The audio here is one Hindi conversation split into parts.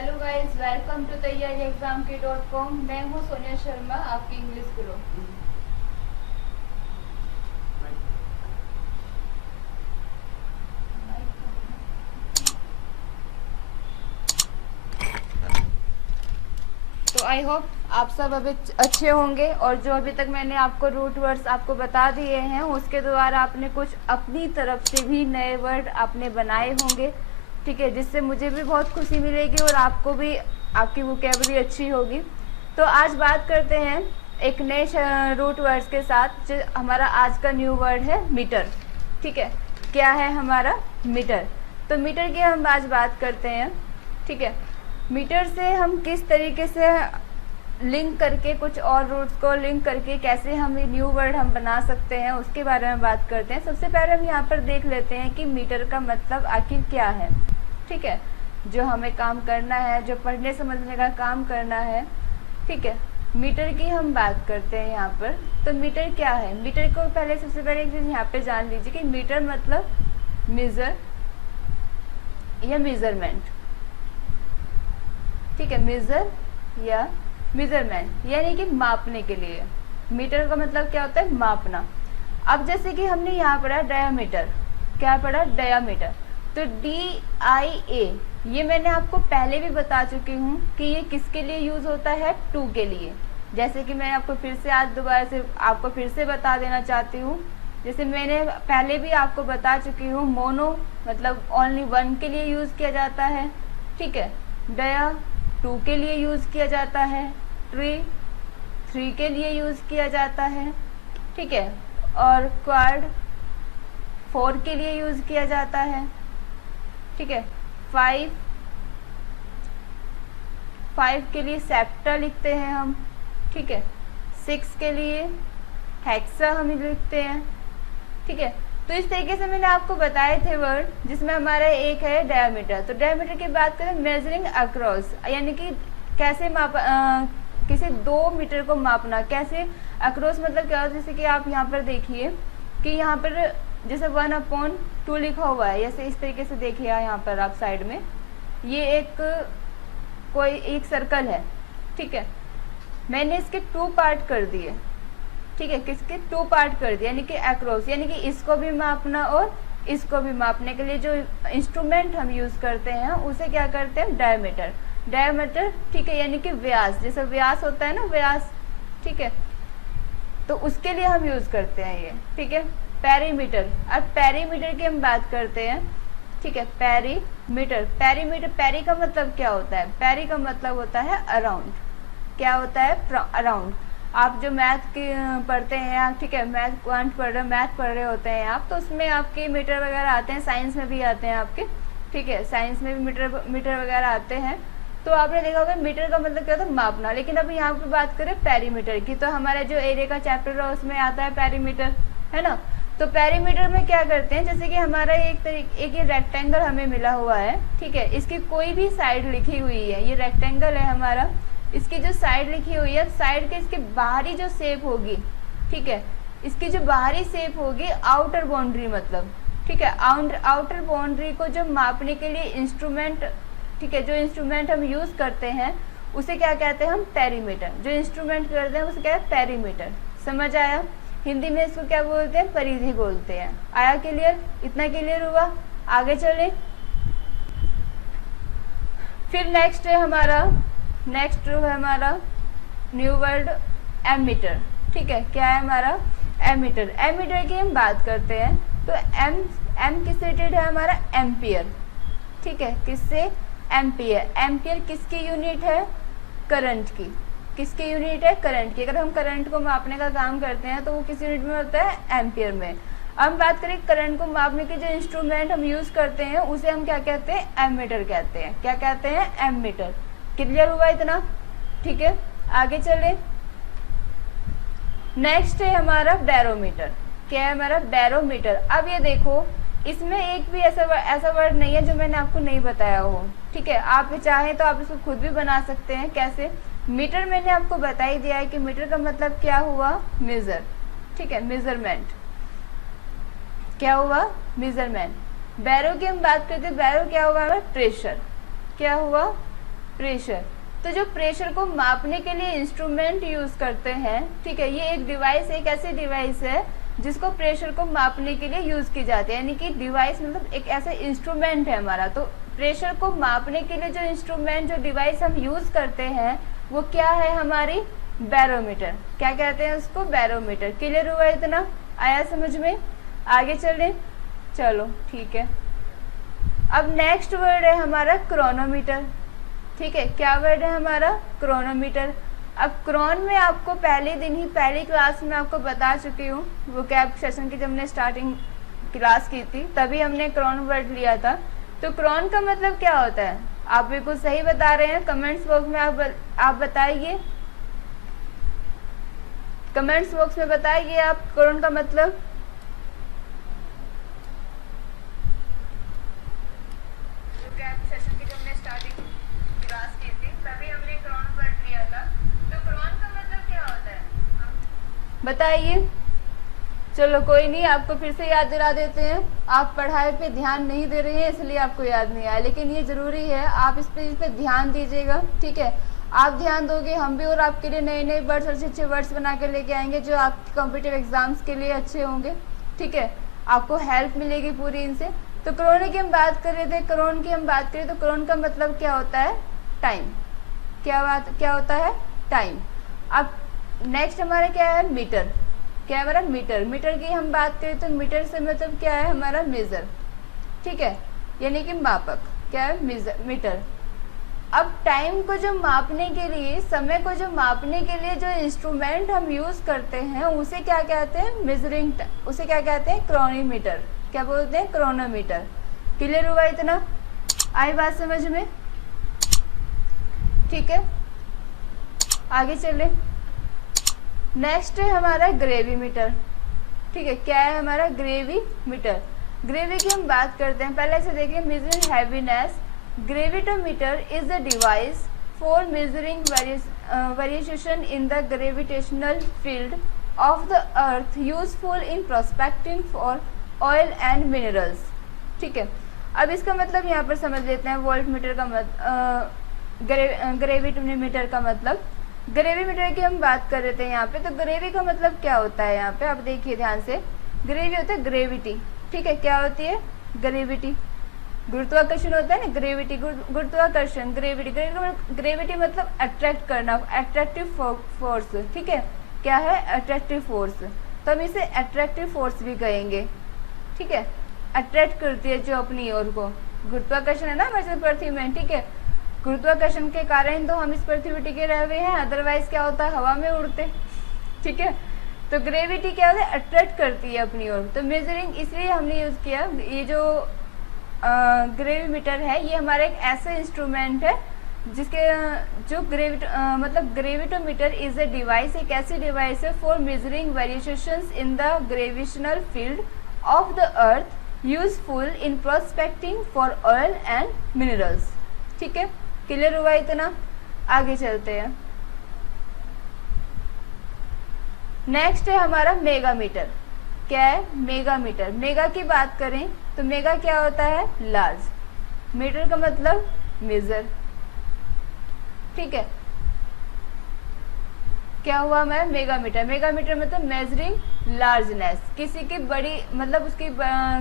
हेलो गाइस, वेलकम टू तैयारी एग्जाम की .com। मैं हूँ सोनिया शर्मा, आपकी इंग्लिश गुरु। तो आई होप आप सब अभी अच्छे होंगे, और जो अभी तक मैंने आपको रूट वर्ड्स आपको बता दिए हैं उसके द्वारा आपने कुछ अपनी तरफ से भी नए वर्ड आपने बनाए होंगे, ठीक है, जिससे मुझे भी बहुत खुशी मिलेगी और आपको भी आपकी वोकैबुलरी अच्छी होगी। तो आज बात करते हैं एक नए रूट वर्ड्स के साथ। जो हमारा आज का न्यू वर्ड है मीटर, ठीक है। क्या है हमारा? मीटर। तो मीटर की हम आज बात करते हैं, ठीक है। मीटर से हम किस तरीके से लिंक करके कुछ और रूट्स को लिंक करके कैसे हम ये न्यू वर्ड हम बना सकते हैं उसके बारे में बात करते हैं। सबसे पहले हम यहाँ पर देख लेते हैं कि मीटर का मतलब आखिर क्या है, ठीक है। जो हमें काम करना है, जो पढ़ने समझने का काम करना है, ठीक है, मीटर की हम बात करते हैं यहाँ पर। तो मीटर क्या है? मीटर को पहले सबसे पहले एक चीज़ यहाँ पे जान लीजिए कि मीटर मतलब मेजर या मेजरमेंट, ठीक है। मेजर या मेजरमेंट यानी कि मापने के लिए। मीटर का मतलब क्या होता है? मापना। अब जैसे कि हमने यहाँ पढ़ा डायामीटर, क्या पढ़ा? डायामीटर। तो DIA ये मैंने आपको पहले भी बता चुकी हूँ कि ये किसके लिए यूज होता है? टू के लिए। जैसे कि मैं आपको फिर से आज दोबारा से आपको फिर से बता देना चाहती हूँ, जैसे मैंने पहले भी आपको बता चुकी हूँ, मोनो मतलब ओनली वन के लिए यूज किया जाता है, ठीक है। डया टू के लिए यूज किया जाता है, ट्री थ्री के लिए यूज किया जाता है, ठीक है, और क्वाड फोर के लिए यूज किया जाता है, ठीक है। फाइव के लिए सेप्टा लिखते हैं हम, ठीक है। सिक्स के लिए हेक्सा हम लिखते हैं, ठीक है। तो इस तरीके से मैंने आपको बताए थे वर्ड, जिसमें हमारा एक है डायमीटर। तो डायमीटर की बात करें, मेजरिंग अक्रॉस यानी कि कैसे किसी 2 मीटर को मापना। कैसे? अक्रॉस मतलब क्या होता है? जैसे कि आप यहाँ पर देखिए कि यहाँ पर जैसे 1/2 लिखा हुआ है, जैसे इस तरीके से देखिए यहाँ पर आप साइड में, ये कोई एक सर्कल है, ठीक है। मैंने इसके 2 पार्ट कर दिए, ठीक है। किसके? 2 पार्ट कर दिया, यानी कि अक्रॉस, यानी कि इसको भी मापना और इसको भी मापने के लिए जो इंस्ट्रूमेंट हम यूज करते हैं उसे क्या करते हैं? डायमीटर। डायमीटर, ठीक है, यानी कि व्यास, जैसे व्यास होता है ना, व्यास, ठीक है, तो उसके लिए हम यूज करते हैं ये, ठीक है। पेरीमीटर। अब पेरीमीटर की हम बात करते हैं, ठीक है। पेरीमीटर, पेरी का मतलब क्या होता है? पेरी का मतलब होता है अराउंड। क्या होता है? अराउंड। आप जो मैथ की पढ़ते हैं, ठीक है, मैथ पढ़ रहे होते हैं आप, तो उसमें आपके मीटर वगैरह आते हैं, साइंस में भी आते हैं आपके, ठीक है, साइंस में भी मीटर वगैरह आते हैं। तो आपने देखा होगा मीटर का मतलब क्या होता है? मापना। लेकिन अब यहाँ पे बात करें पेरीमीटर की, तो हमारा जो एरिया का चैप्टर है उसमें आता है पेरीमीटर, है ना। तो पेरीमीटर में क्या करते हैं, जैसे कि हमारा एक ये रेक्टेंगल हमें मिला हुआ है, ठीक है, इसकी कोई भी साइड लिखी हुई है, ये रेक्टेंगल है हमारा, इसकी जो साइड लिखी हुई है, साइड के इसके बाहरी जो शेप होगी, ठीक है, इसकी जो बाहरी शेप होगी, आउटर बाउंड्री मतलब, ठीक है, आउटर बाउंड्री को जो मापने के लिए इंस्ट्रूमेंट, ठीक है, जो इंस्ट्रूमेंट हम यूज करते हैं उसे क्या कहते हैं? हम पेरीमीटर। जो इंस्ट्रूमेंट करते हैं उसे क्या है? पेरीमीटर। समझ आया? हिंदी में इसको क्या बोलते हैं? परिधि बोलते हैं। आया क्लियर? इतना क्लियर हुआ? आगे चले। फिर नेक्स्ट है हमारा न्यू वर्ड एमीटर, ठीक है। क्या है हमारा? एमीटर। एमीटर की हम बात करते हैं, तो एम किससे रिलेटेड है? हमारा एम्पियर, ठीक है। किससे? एम्पियर। एम्पियर किसकी यूनिट है? करंट की। किसकी यूनिट है? करंट की। अगर हम करंट को मापने का काम करते हैं तो वो किस यूनिट में होता है? एम्पियर में। अब बात करें करंट को मापने के जो इंस्ट्रूमेंट हम यूज करते हैं उसे हम क्या कहते हैं? एमीटर कहते हैं। क्या कहते हैं? एमीटर। क्लियर हुआ इतना? ठीक है, आगे चले। नेक्स्ट है हमारा बैरोमीटर। क्या है हमारा? बैरोमीटर। अब ये देखो, इसमें एक भी ऐसा वर्ड नहीं है जो मैंने आपको नहीं बताया हो, ठीक है। आप चाहें तो आप इसको खुद भी बना सकते हैं। कैसे? मीटर मैंने आपको बता ही दिया है कि मीटर का मतलब क्या हुआ? मेजर, ठीक है, मेजरमेंट। क्या हुआ? मेजरमेंट। बैरो की हम बात करते हैं, बैरो क्या हुआ? प्रेशर। क्या हुआ? प्रेशर। तो जो प्रेशर को मापने के लिए इंस्ट्रूमेंट यूज करते हैं, ठीक है, ये एक डिवाइस, एक ऐसी डिवाइस है जिसको प्रेशर को मापने के लिए यूज की जाती है, यानी कि डिवाइस मतलब एक ऐसा इंस्ट्रूमेंट है हमारा। तो प्रेशर को मापने के लिए जो इंस्ट्रूमेंट, जो डिवाइस हम यूज करते हैं वो क्या है हमारी बैरोमीटर। क्या कहते हैं उसको? बैरोमीटर। क्लियर हुआ? इतना आया समझ में? आगे चलें, चलो ठीक है। अब नेक्स्ट वर्ड है हमारा क्रोनोमीटर। ठीक है, क्या वर्ड है हमारा? क्रोनोमीटर। अब क्रोन में आपको पहले दिन ही, पहली क्लास में आपको बता चुकी हूँ, वो कैब सेशन की जब हमने स्टार्टिंग क्लास की थी तभी हमने क्रोन वर्ड लिया था। तो क्रोन का मतलब क्या होता है? आप बिल्कुल सही बता रहे हैं, कमेंट्स बॉक्स में आप बताइए, कमेंट्स बॉक्स में बताइए आप क्रोन का मतलब। बताइए। चलो कोई नहीं, आपको फिर से याद दिला देते हैं। आप पढ़ाई पे ध्यान नहीं दे रहे हैं इसलिए आपको याद नहीं आया, लेकिन ये जरूरी है, आप इस पे ध्यान दीजिएगा। ठीक है, आप ध्यान दोगे, हम भी और आपके लिए नए नए वर्ड्स, अच्छे अच्छे वर्ड्स बना के लेके आएंगे जो आपके कॉम्पिटिटिव एग्जाम्स के लिए अच्छे होंगे। ठीक है, आपको हेल्प मिलेगी पूरी इनसे। तो क्रोन की हम बात कर रहे थे, क्रोन की हम बात करें तो क्रोन का मतलब क्या होता है? टाइम। क्या होता है? टाइम। अब नेक्स्ट हमारा क्या है? मीटर। क्या है हमारा? मीटर। मीटर की हम बात करें तो मीटर से मतलब क्या है हमारा? मेजर। ठीक है, यानी कि मापक। क्या है? मीटर। अब टाइम को जो मापने के लिए, समय को जो मापने के लिए जो इंस्ट्रूमेंट हम यूज करते हैं उसे क्या कहते हैं? मेजरिंग। उसे क्या कहते हैं? क्रोनोमीटर। क्या बोलते हैं? क्रोनोमीटर। क्लियर हुआ इतना? आई बात समझ में? ठीक है, आगे चले। नेक्स्ट है हमारा ग्रेविमीटर। ठीक है, क्या है हमारा? ग्रेविमीटर। ग्रेवी की हम बात करते हैं, पहले से देखिए, measuring heaviness. Gravitometer is a device for measuring variation in the gravitational field of the earth, useful in prospecting for oil and minerals. ठीक है, अब इसका मतलब यहाँ पर समझ लेते हैं। वोल्टमीटर का ग्रेविटोमीटर का मतलब, ग्रेविमीटर की हम बात कर रहे थे यहाँ पे। तो ग्रेवी का मतलब क्या होता है? यहाँ पे आप देखिए ध्यान से, ग्रेवी होता है ग्रेविटी। ठीक है, क्या होती है? ग्रेविटी। गुरुत्वाकर्षण होता है ना, ग्रेविटी, गुरुत्वाकर्षण, ग्रेविटी। ग्रेविटी मतलब अट्रैक्ट करना, अट्रैक्टिव फोर्स। ठीक है, क्या है? Attractive force. तो हम इसे अट्रैक्टिव फोर्स भी कहेंगे। ठीक है, अट्रैक्ट करती है जो अपनी ओर को। गुरुत्वाकर्षण है ना हमारे पृथ्वी में। ठीक है, गुरुत्वाकर्षण के कारण तो हम इस पृथ्वी पर टिके रह हुए हैं, अदरवाइज क्या होता है? हवा में उड़ते। ठीक है, तो ग्रेविटी क्या होता है? अट्रैक्ट करती है अपनी ओर। तो मेजरिंग इसलिए हमने यूज किया। ये जो ग्रेविमीटर है ये हमारा एक ऐसा इंस्ट्रूमेंट है जिसके जो मतलब ग्रेविटोमीटर इज अ डिवाइस, एक ऐसी डिवाइस है for measuring variations in the gravitational field of the earth, useful in prospecting for oil and minerals. ठीक है, क्लियर हुआ इतना? आगे चलते हैं। नेक्स्ट है हमारा मेगामीटर। क्या है? मेगामीटर। मेगा की बात करें तो मेगा क्या होता है? लार्ज। मीटर का मतलब मेजर। ठीक है, क्या हुआ हमारा? मेगामीटर। मेगामीटर मतलब मेजरिंग लार्जनेस, किसी की बड़ी मतलब उसकी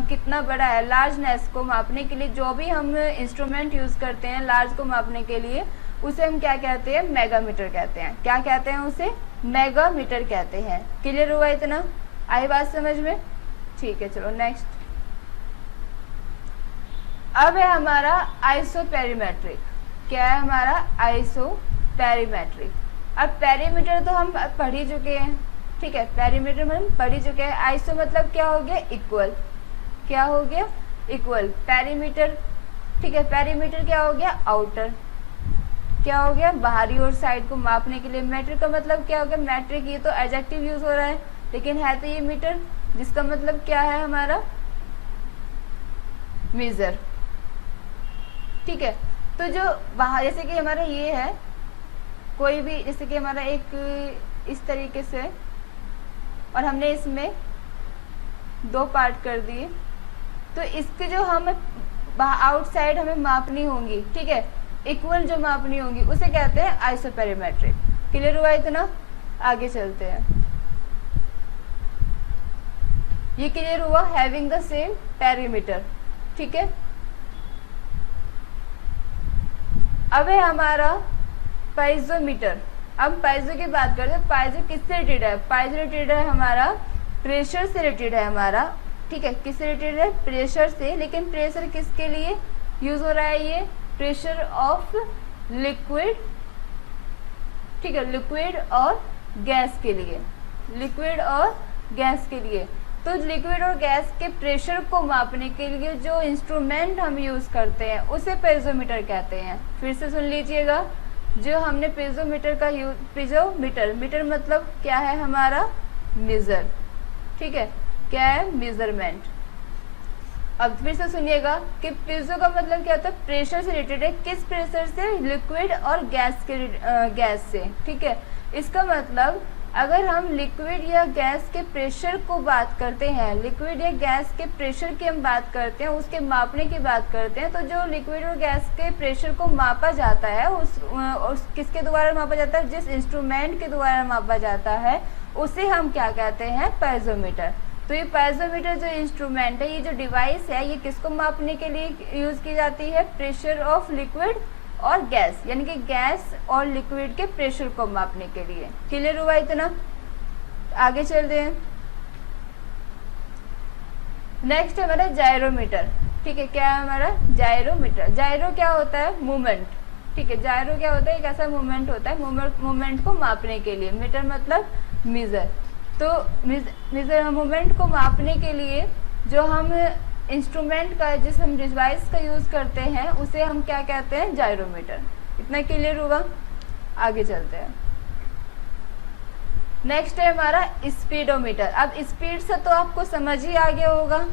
कितना बड़ा है, लार्जनेस को मापने के लिए जो भी हम इंस्ट्रूमेंट यूज करते हैं लार्ज को मापने के लिए, उसे हम क्या कहते हैं? मेगामीटर कहते हैं। क्या कहते हैं उसे? मेगामीटर कहते हैं। क्लियर हुआ इतना? आई बात समझ में? ठीक है, चलो नेक्स्ट। अब है हमारा आइसोपेरीमेट्रिक। क्या है हमारा? आइसोपेरीमेट्रिक। अब पेरीमीटर तो हम पढ़ ही चुके हैं। ठीक है, पेरीमीटर में हम पढ़ ही चुके हैं। आइसो मतलब क्या हो गया? इक्वल। क्या हो गया? इक्वल। पेरीमीटर, ठीक है, पेरीमीटर क्या हो गया? आउटर। क्या हो गया? बाहरी और साइड को मापने के लिए। मैट्रिक का मतलब क्या हो गया? मैट्रिक, ये तो एडजेक्टिव यूज हो रहा है लेकिन है तो ये मीटर, जिसका मतलब क्या है हमारा? मेजर। ठीक है, तो जो बाहर, जैसे कि हमारा ये है, कोई भी, जैसे कि हमारा एक इस तरीके से, और हमने इसमें दो पार्ट कर दिए, तो इसके जो हम आउटसाइड हमें मापनी होंगी। ठीक है, इक्वल जो मापनी होगी उसे कहते हैं आइसोपेरिमेट्रिक। क्लियर हुआ इतना? आगे चलते हैं। ये क्लियर हुआ, हैविंग द सेम पेरीमीटर। ठीक है, अब है हमारा पाइजोमीटर। अब पाइजो की बात करते हैं। पाइजो किससे रिलेटेड है? पाइजो रिलेटेड है हमारा प्रेशर से रिलेटेड है हमारा। ठीक है, किससे रिलेटेड है? प्रेशर से। लेकिन प्रेशर किसके लिए यूज हो रहा है? ये प्रेशर ऑफ लिक्विड। ठीक है, लिक्विड और गैस के लिए, लिक्विड और गैस के लिए। तो लिक्विड और गैस के प्रेशर को मापने के लिए जो इंस्ट्रूमेंट हम यूज करते हैं उसे पेजोमीटर कहते हैं। फिर से सुन लीजिएगा, जो हमने पेजोमीटर का यूज, पेजोमीटर, मीटर मतलब क्या है हमारा? मेजर। ठीक है, क्या है? मेजरमेंट। अब फिर से सुनिएगा कि पेजो का मतलब क्या होता है? प्रेशर से रिलेटेड है। किस प्रेशर से? लिक्विड और गैस के गैस से। ठीक है, इसका मतलब अगर हम लिक्विड या गैस के प्रेशर को बात करते हैं, लिक्विड या गैस के प्रेशर की हम बात करते हैं, उसके मापने की बात करते हैं, तो जो लिक्विड और गैस के प्रेशर को मापा जाता है उस किसके द्वारा मापा जाता है? जिस इंस्ट्रूमेंट के द्वारा मापा जाता है उसे हम क्या कहते हैं? पाइजोमीटर। तो ये पाइजोमीटर जो इंस्ट्रूमेंट है, ये जो डिवाइस है, ये किसको मापने के लिए यूज की जाती है? प्रेशर ऑफ लिक्विड और गैस, यानी कि गैस और लिक्विड के प्रेशर को मापने के लिए। क्लियर हुआ इतना? आगे चलते हैं। नेक्स्ट है हमारा जायरोमीटर। ठीक है, क्या है हमारा? जायरोमीटर। जायरो क्या होता है? मूवमेंट। ठीक है, जायरो क्या होता है? एक ऐसा मूवमेंट होता है, मूवमेंट को मापने के लिए। मीटर मतलब मीजर। तो मीजर मूवमेंट को मापने के लिए जो हम इंस्ट्रूमेंट का, जिस हम डिवाइस का यूज करते हैं, उसे हम क्या कहते हैं? जायरोमीटर। इतना क्लियर हुआ? आगे चलते हैं। नेक्स्ट है हमारा स्पीडोमीटर। अब स्पीड से तो आपको समझ ही आ गया होगा।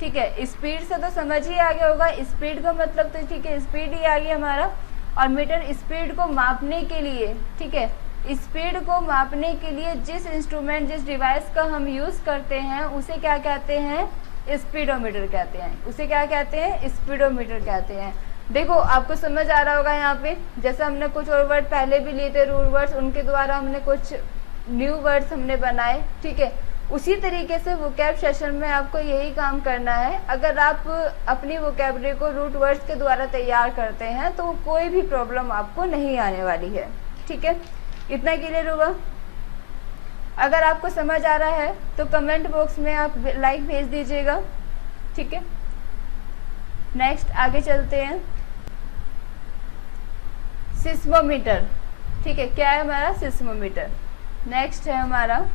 ठीक है, स्पीड से तो समझ ही आ गया होगा। स्पीड का मतलब तो ठीक है, स्पीड ही आ गया हमारा। और मीटर स्पीड को मापने के लिए, ठीक है, स्पीड को मापने के लिए जिस इंस्ट्रूमेंट, जिस डिवाइस का हम यूज करते हैं उसे क्या कहते हैं? स्पीडोमीटर कहते हैं। उसे क्या कहते हैं? स्पीडोमीटर कहते हैं। देखो, आपको समझ आ रहा होगा यहाँ पे, जैसे हमने कुछ और वर्ड पहले भी लिए थे, रूल वर्ड्स, उनके द्वारा हमने कुछ न्यू वर्ड्स हमने बनाए। ठीक है, उसी तरीके से वोकैब सेशन में आपको यही काम करना है। अगर आप अपनी वोकैबलरी को रूट वर्ड्स के द्वारा तैयार करते हैं तो कोई भी प्रॉब्लम आपको नहीं आने वाली है। ठीक है, इतना क्लियर हुआ? अगर आपको समझ आ रहा है तो कमेंट बॉक्स में आप लाइक भेज दीजिएगा। ठीक है, नेक्स्ट आगे चलते हैं। सिस्मोमीटर। ठीक है, क्या है हमारा? सिस्मोमीटर। नेक्स्ट है हमारा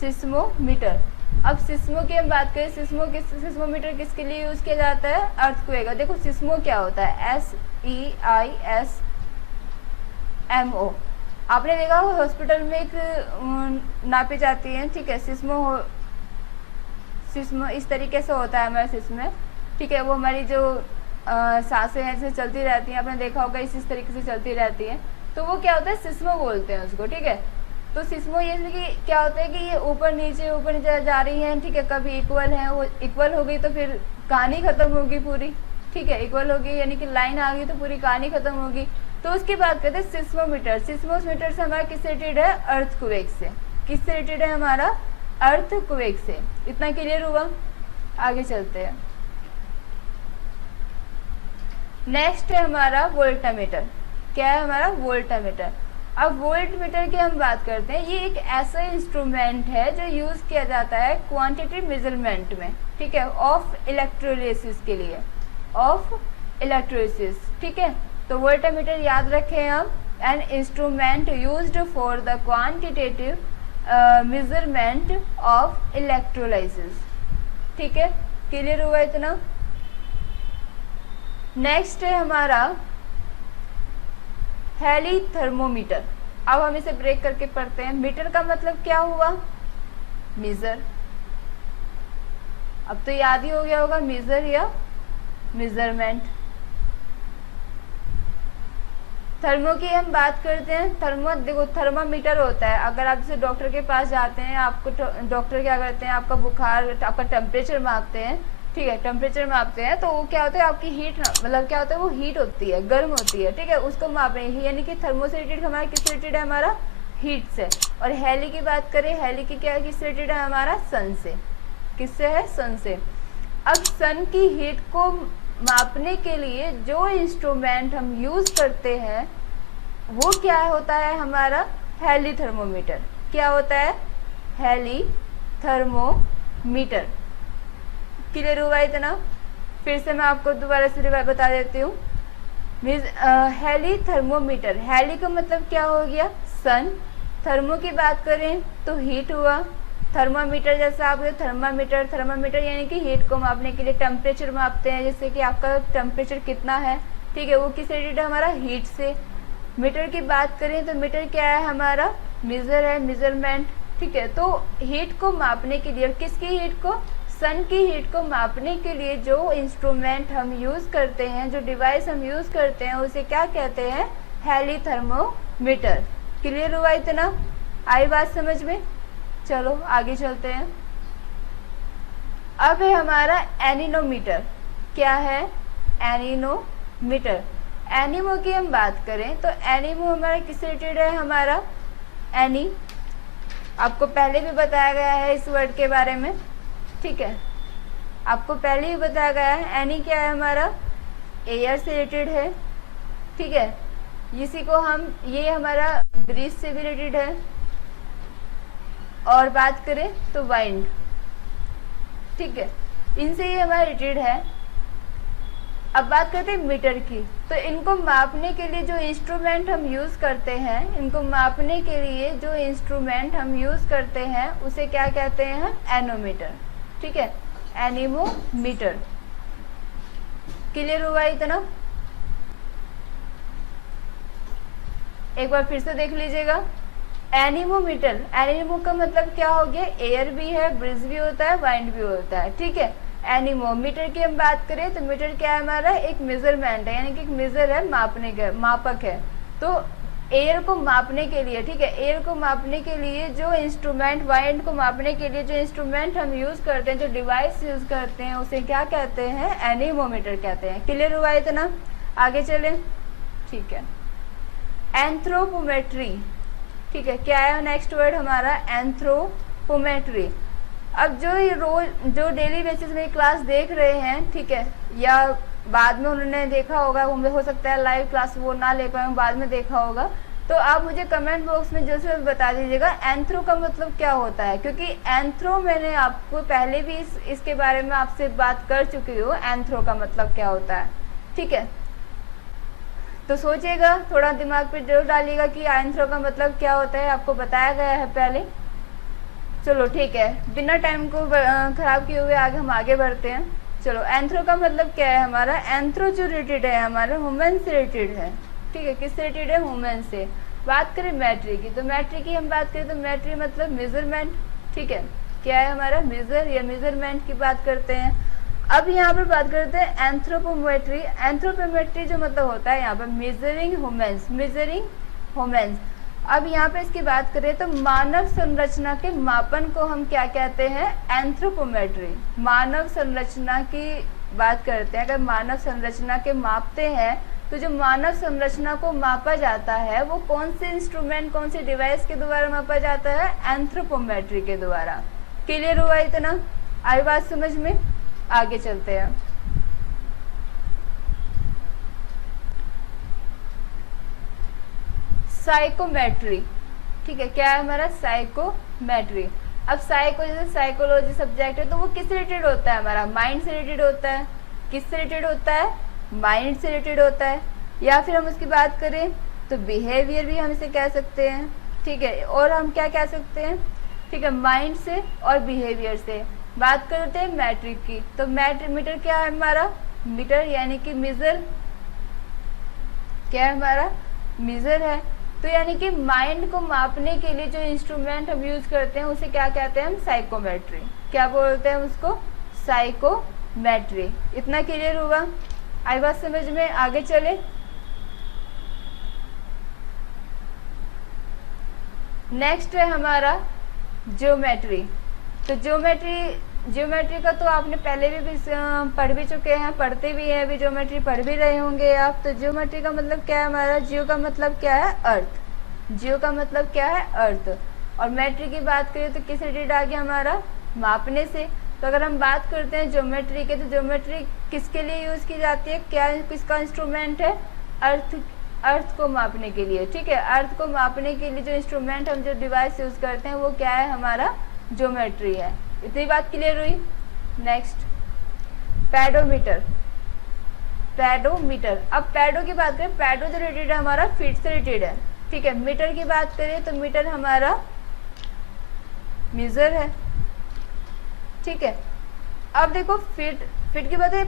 सिस्मोमीटर। अब सिस्मो की हम बात करें, सिस्मोमीटर किसके लिए यूज किया जाता है? अर्थक्वेक। देखो सिस्मो क्या होता है? SEISMO। आपने देखा हॉस्पिटल में एक नापी जाती है। ठीक है, सिस्मो इस तरीके से होता है हमारा सिस्मो। ठीक है, वो हमारी जो सांसें हैं जैसे चलती रहती हैं, आपने देखा होगा इस तरीके से चलती रहती हैं, तो वो क्या होता है? सिस्मो बोलते हैं उसको। ठीक है, तो सिस्मो ये कि क्या होता है कि ये ऊपर नीचे जा रही है। ठीक है, कभी इक्वल है, वो इक्वल हो गई तो फिर कहानी खत्म होगी पूरी। ठीक है, इक्वल होगी यानी कि लाइन आ गई तो पूरी कहानी खत्म होगी। तो उसकी बात करते हैं सिस्मोमीटर। सिस्मोमीटर से हमारा किससे रिलेटेड है? अर्थक्वेक से। किससे रिलेटेड है हमारा? अर्थक्वेक से। इतना क्लियर हुआ? आगे चलते हैं। नेक्स्ट है हमारा वोल्टामीटर। क्या है हमारा? वोल्टामीटर। अब वोल्टमीटर की हम बात करते हैं। ये एक ऐसा इंस्ट्रूमेंट है जो यूज किया जाता है क्वांटिटी मेजरमेंट में। ठीक है, ऑफ इलेक्ट्रोलिसिस के लिए, ऑफ इलेक्ट्रोलिसिस। ठीक है, तो वोल्टामीटर याद रखें हम, an instrument used for the quantitative measurement of electrolysis. ठीक है, क्लियर हुआ इतना? नेक्स्ट है हमारा हेली थर्मोमीटर। अब हम इसे ब्रेक करके पढ़ते हैं। मीटर का मतलब क्या हुआ? मेजर। अब तो याद ही हो गया होगा, मेजर या मेजरमेंट। थर्मो की हम बात करते हैं। थर्मो देखो, थर्मामीटर होता है। अगर आप जैसे डॉक्टर के पास जाते हैं, आपको डॉक्टर क्या करते हैं? आपका बुखार, आपका टेम्परेचर मापते हैं, ठीक है, टेम्परेचर मापते हैं तो वो क्या होता है आपकी हीट, मतलब क्या होता है वो हीट होती है, गर्म होती है, ठीक है, उसको माप रहे हैं, यानी कि थर्मो से रिलेटेड हमारा किस रिलेटेड है, हमारा हीट से। और हेली की बात करें, हेली की क्या किस रिलेटेड है, हमारा सन से। किससे है, सन से। अब सन की हीट को मापने के लिए जो इंस्ट्रूमेंट हम यूज करते हैं वो क्या होता है, हमारा हेली थर्मोमीटर। क्या होता है, हेली थर्मोमीटर। क्लियर हुआ इतना? फिर से मैं आपको दोबारा से बता देती हूँ। हेली थर्मोमीटर, हेली का मतलब क्या हो गया, सन। थर्मो की बात करें तो हीट हुआ, थर्मामीटर जैसा आप थर्मामीटर, थर्मामीटर यानी कि हीट को मापने के लिए टेम्परेचर मापते हैं, जैसे कि आपका टेम्परेचर कितना है, ठीक है, वो किस रिलेटेड है, हमारा हीट से। मीटर की बात करें तो मीटर क्या है, हमारा मेजर है, मेजरमेंट, ठीक है। तो हीट को मापने के लिए, किसकी हीट को, सन की हीट को मापने के लिए जो इंस्ट्रूमेंट हम यूज करते हैं, जो डिवाइस हम यूज करते हैं, उसे क्या कहते हैं, हेली थर्मोमीटर। क्लियर हुआ इतना? आई बात समझ में? चलो आगे चलते हैं। अब है हमारा एनीनोमीटर। क्या है, एनीनोमीटर। एनीमो की हम बात करें तो एनीमो हमारा किस रिलेटेड है, हमारा एनी, आपको पहले भी बताया गया है इस वर्ड के बारे में, ठीक है, आपको पहले ही बताया गया है। एनी क्या है, हमारा एयर से रिलेटेड है, ठीक है, इसी को हम, ये हमारा ब्रीज से भी रिलेटेड है। और बात करें तो वाइंड, ठीक है, इनसे ये हमारा रिलेटेड है। अब बात करते हैं मीटर की, तो इनको मापने के लिए जो इंस्ट्रूमेंट हम यूज करते हैं, इनको मापने के लिए जो इंस्ट्रूमेंट हम यूज करते हैं उसे क्या कहते हैं, एनोमीटर, ठीक है, एनीमोमीटर। क्लियर हुआ इतना? एक बार फिर से देख लीजिएगा। एनीमोमीटर, एनीमो का मतलब क्या हो गया, एयर भी है, ब्रिज भी होता है, वाइंड भी होता है, ठीक है। एनीमो, मीटर की हम बात करें तो मीटर क्या है, हमारा एक मेजरमेंट है, यानी कि एक मेजर है, मापने का, मापक है। तो एयर को मापने के लिए, ठीक है, एयर को मापने के लिए जो इंस्ट्रूमेंट, वाइंड को मापने के लिए जो इंस्ट्रूमेंट हम यूज करते हैं, जो डिवाइस यूज करते हैं, उसे क्या कहते हैं, एनीमोमीटर कहते हैं। क्लियर हुआ इतना? आगे चले, ठीक है। एंथ्रोपोमेट्री, ठीक है, क्या है नेक्स्ट वर्ड हमारा, एंथ्रोपोमेट्री। अब जो ये रोज, जो डेली बेसिस में क्लास देख रहे हैं, ठीक है, या बाद में उन्होंने देखा होगा, हो सकता है लाइव क्लास वो ना ले पाए, बाद में देखा होगा, तो आप मुझे कमेंट बॉक्स में जल्द से जल्द बता दीजिएगा एंथ्रो का मतलब क्या होता है, क्योंकि एंथ्रो मैंने आपको पहले भी इसके बारे में आपसे बात कर चुकी हूँ, एंथ्रो का मतलब क्या होता है, ठीक है। तो सोचिएगा, थोड़ा दिमाग पे जरूर डालिएगा कि एंथ्रो का मतलब क्या होता है, आपको बताया गया है पहले। चलो ठीक है, बिना टाइम को खराब किए हुए आगे हम आगे बढ़ते हैं। चलो, एंथ्रो का मतलब क्या है, हमारा एंथ्रो जो रिलेटेड है, हमारा वुमेन से रिलेटेड है, ठीक है, किससे रिलेटेड है, वुमेन से। बात करें मैट्री की, तो मैट्री की हम बात करें तो मैट्री मतलब मेजरमेंट, ठीक है, क्या है हमारा, मेजर या मेजरमेंट की बात करते हैं। अब यहाँ पर बात करते हैं एंथ्रोपोमेट्री। एंथ्रोपोमेट्री जो मतलब होता है यहाँ पर मेजरिंग ह्यूमन्स, मेजरिंग ह्यूमन्स। अब यहाँ पे इसकी बात करें तो मानव संरचना के मापन को हम क्या कहते हैं, एंथ्रोपोमेट्री। मानव संरचना की बात करते हैं, अगर मानव संरचना के मापते हैं तो जो मानव संरचना को मापा जाता है वो कौन से इंस्ट्रूमेंट, कौन से डिवाइस के द्वारा मापा जाता है, एंथ्रोपोमेट्री के द्वारा। क्लियर हुआ इतना? आई बात समझ में? आगे चलते हैं। साइकोमेट्री, ठीक है, क्या है हमारा, साइकोमेट्री। अब साइको जैसे साइकोलॉजी सब्जेक्ट है तो वो किस रिलेटेड होता है, हमारा माइंड से रिलेटेड होता है। किससे रिलेटेड होता है, माइंड से रिलेटेड होता है। या फिर हम उसकी बात करें तो बिहेवियर भी हम इसे कह सकते हैं, ठीक है, और हम क्या कह सकते हैं, ठीक है, माइंड से और बिहेवियर से। बात करते हैं मैट्रिक की, तो मीटर क्या है हमारा, मीटर यानी कि मेजर, क्या है हमारा, मेजर है। तो यानी कि माइंड को मापने के लिए जो इंस्ट्रूमेंट हम यूज करते हैं उसे क्या कहते हैं हम, साइकोमेट्री। क्या बोलते हैं उसको, साइकोमेट्री। इतना क्लियर हुआ? आई बात समझ में? आगे चले। नेक्स्ट है हमारा ज्योमेट्री। तो ज्योमेट्री ज्योमेट्री का तो आपने पहले भी पढ़ भी चुके हैं, पढ़ते भी हैं, अभी ज्योमेट्री पढ़ भी रहे होंगे आप। तो ज्योमेट्री का मतलब क्या है हमारा, जियो का मतलब क्या है, अर्थ। जियो का मतलब क्या है, अर्थ। और मेट्री की बात करें तो किस रिलेटेड आ गया हमारा, मापने से। तो अगर हम बात करते हैं ज्योमेट्री के, तो ज्योमेट्री किसके लिए यूज की जाती है, क्या किसका इंस्ट्रूमेंट है, अर्थ। अर्थ को मापने के लिए, ठीक है। अर्थ को मापने के लिए जो इंस्ट्रूमेंट हम जो डिवाइस यूज करते हैं वो क्या है हमारा, ज्योमेट्री है। इतनी बात क्लियर हुई। Next, pedometer. पैडोमीटर, अब पैडो की बात करें, पैडो जो रिलेटेड है हमारा फीट से रिलेटेड है, ठीक है। मीटर की बात करें तो मीटर हमारा मीजर है, ठीक है। अब देखो फीट, फीट की बात है,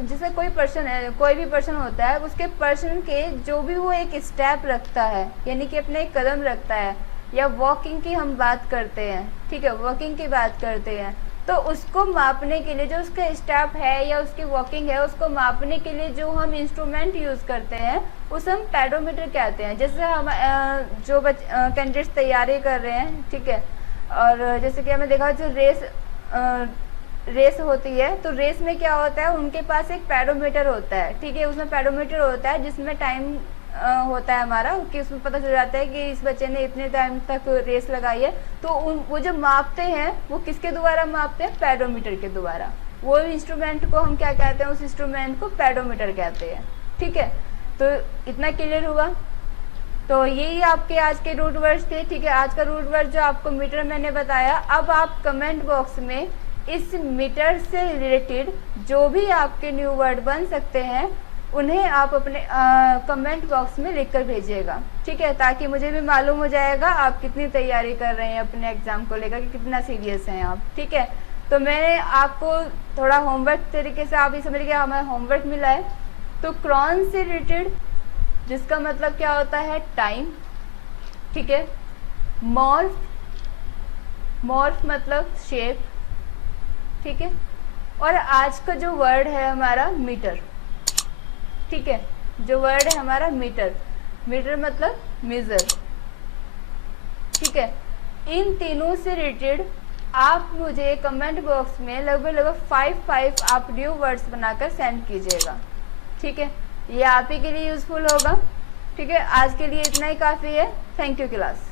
जैसे कोई पर्सन है, कोई भी पर्सन होता है, उसके पर्सन के जो भी वो एक स्टेप रखता है, यानी कि अपने एक कदम रखता है, या वॉकिंग की हम बात करते हैं, ठीक है, वॉकिंग की बात करते हैं, तो उसको मापने के लिए जो उसका स्टेप है या उसकी वॉकिंग है, उसको मापने के लिए जो हम इंस्ट्रूमेंट यूज करते हैं उसे हम पैडोमीटर कहते हैं। जैसे हम जो कैंडिडेट्स तैयारी कर रहे हैं, ठीक है, और जैसे कि हमें देखा जो रेस होती है, तो रेस में क्या होता है, उनके पास एक पैडोमीटर होता है, ठीक है। उसमें पैडोमीटर होता है जिसमें टाइम होता है हमारा, कि उसमें पता चल जाता है कि इस बच्चे ने इतने टाइम तक रेस लगाई है। तो वो जो मापते हैं वो किसके द्वारा मापते हैं, पैडोमीटर के द्वारा। वो इंस्ट्रूमेंट को हम क्या कहते हैं, उस इंस्ट्रूमेंट को पैडोमीटर कहते हैं, ठीक है। तो इतना क्लियर हुआ। तो यही आपके आज के रूट वर्ड्स थे, ठीक है। आज का रूट वर्ड जो आपको मीटर मैंने बताया। अब आप कमेंट बॉक्स में इस मीटर से रिलेटेड जो भी आपके न्यू वर्ड बन सकते हैं उन्हें आप अपने कमेंट बॉक्स में लिखकर भेजिएगा, ठीक है, ताकि मुझे भी मालूम हो जाएगा आप कितनी तैयारी कर रहे हैं अपने एग्जाम को लेकर, कि कितना सीरियस हैं आप, ठीक है। तो मैंने आपको थोड़ा होमवर्क तरीके से आप ये समझ गए, हमें होमवर्क मिला है। तो क्रॉन से रिलेटेड, जिसका मतलब क्या होता है, टाइम, ठीक है। मॉर्फ, मॉर्फ मतलब शेप, ठीक है। और आज का जो वर्ड है हमारा मीटर, ठीक है, जो वर्ड है हमारा मीटर। मीटर मतलब मेजर, ठीक है। इन तीनों से रिलेटेड आप मुझे कमेंट बॉक्स में लगभग 5 आप न्यू वर्ड्स बनाकर सेंड कीजिएगा, ठीक है। ये आप ही के लिए यूजफुल होगा, ठीक है। आज के लिए इतना ही काफ़ी है। Thank you class.